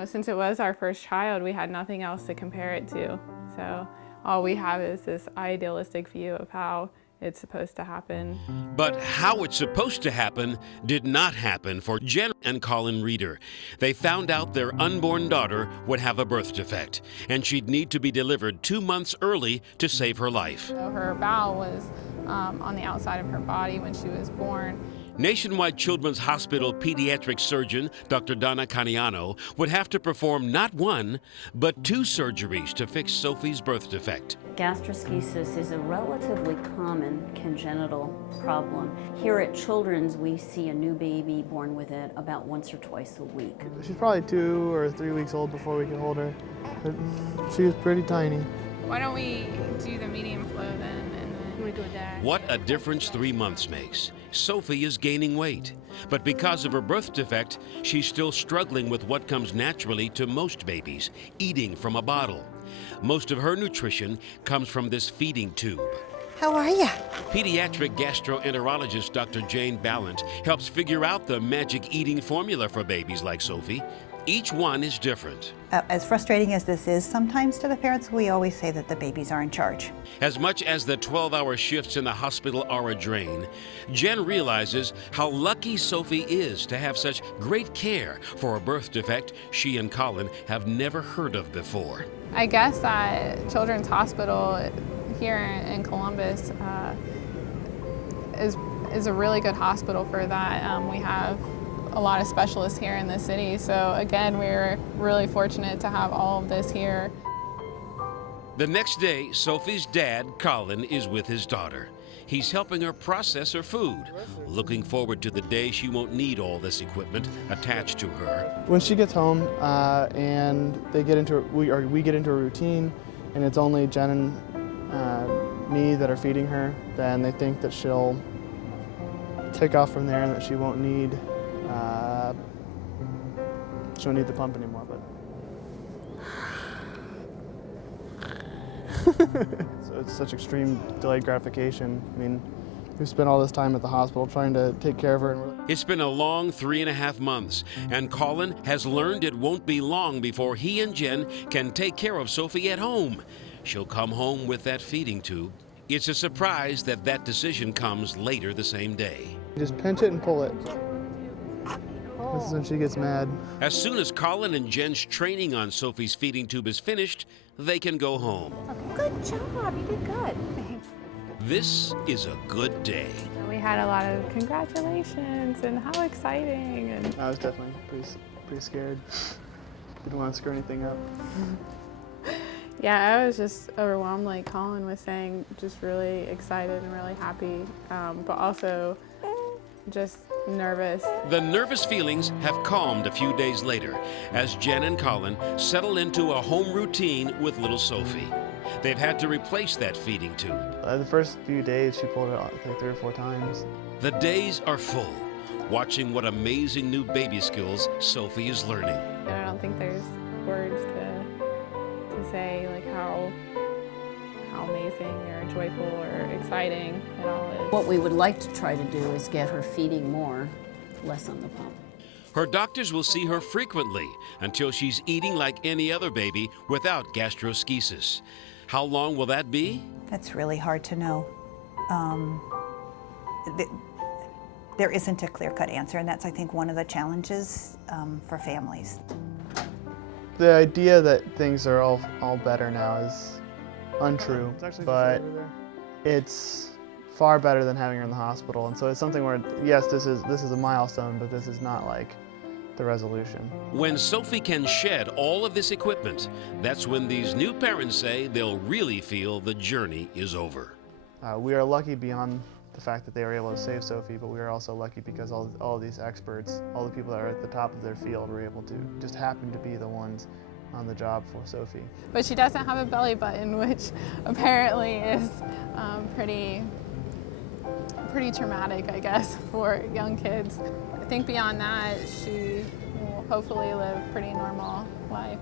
know, since it was our first child, we had nothing else to compare it to. So all we have is this idealistic view of how it's supposed to happen. But how it's supposed to happen did not happen for Jen and Colin Reeder. They found out their unborn daughter would have a birth defect, and she'd need to be delivered 2 months early to save her life. So her bowel was on the outside of her body when she was born. Nationwide Children's Hospital pediatric surgeon Dr. Donna Caniano would have to perform not one, but 2 surgeries to fix Sophie's birth defect. Gastroschesis is a relatively common congenital problem. Here at Children's, we see a new baby born with it about once or twice a week. She's probably 2 or 3 weeks old before we could hold her, but she was pretty tiny. Why don't we do the medium flow then, and then we go with that? What a difference 3 months makes. Sophie is gaining weight, but because of her birth defect, she's still struggling with what comes naturally to most babies, eating from a bottle. Most of her nutrition comes from this feeding tube. How are you? Pediatric gastroenterologist Dr. Jane Ballant helps figure out the magic eating formula for babies like Sophie. Each one is different. As frustrating as this is sometimes to the parents, we always say that the babies are in charge. As much as the 12-hour shifts in the hospital are a drain, Jen realizes how lucky Sophie is to have such great care for a birth defect she and Colin have never heard of before. I guess that Children's Hospital here in Columbus is a really good hospital for that. We have a lot of specialists here in the city, so again, we're really fortunate to have all of this here. The next day, Sophie's dad, Colin, is with his daughter. He's helping her process her food, looking forward to the day she won't need all this equipment attached to her. When she gets home and we get into a routine, and it's only Jen and me that are feeding her, then they think that she'll take off from there and that she won't need the pump anymore. But it's such extreme delayed gratification. I mean, we've spent all this time at the hospital trying to take care of her. It's been a long 3.5 months, and Colin has learned it won't be long before he and Jen can take care of Sophie at home. She'll come home with that feeding tube. It's a surprise that that decision comes later the same day. Just pinch it and pull it. This is when she gets mad. As soon as Colin and Jen's training on Sophie's feeding tube is finished, they can go home. Good job, you did good. This is a good day. We had a lot of congratulations and how exciting. And I was definitely pretty scared. Didn't want to screw anything up. yeah, I was just overwhelmed, like Colin was saying, just really excited and really happy, but also just nervous. The nervous feelings have calmed a few days later as Jen and Colin settle into a home routine with little Sophie. They've had to replace that feeding tube. The first few days, she pulled it out like 3 or 4 times. The days are full, watching what amazing new baby skills Sophie is learning. And I don't think there's words to say like how amazing or joyful or exciting it all is. What we would like to try to do is get her feeding more, less on the pump. Her doctors will see her frequently until she's eating like any other baby without gastroschesis. How long will that be? That's really hard to know. There isn't a clear-cut answer, and that's, I think, one of the challenges for families. The idea that things are all better now is untrue, but it's far better than having her in the hospital. And so it's something where, yes, this is a milestone, but this is not like the resolution. When Sophie can shed all of this equipment, that's when these new parents say they'll really feel the journey is over. We are lucky beyond the fact that they were able to save Sophie, but we are also lucky because all of these experts, all the people that are at the top of their field, were able to just happen to be the ones on the job for Sophie. But she doesn't have a belly button, which apparently is pretty traumatic, I guess, for young kids. I think beyond that, she will hopefully live a pretty normal life.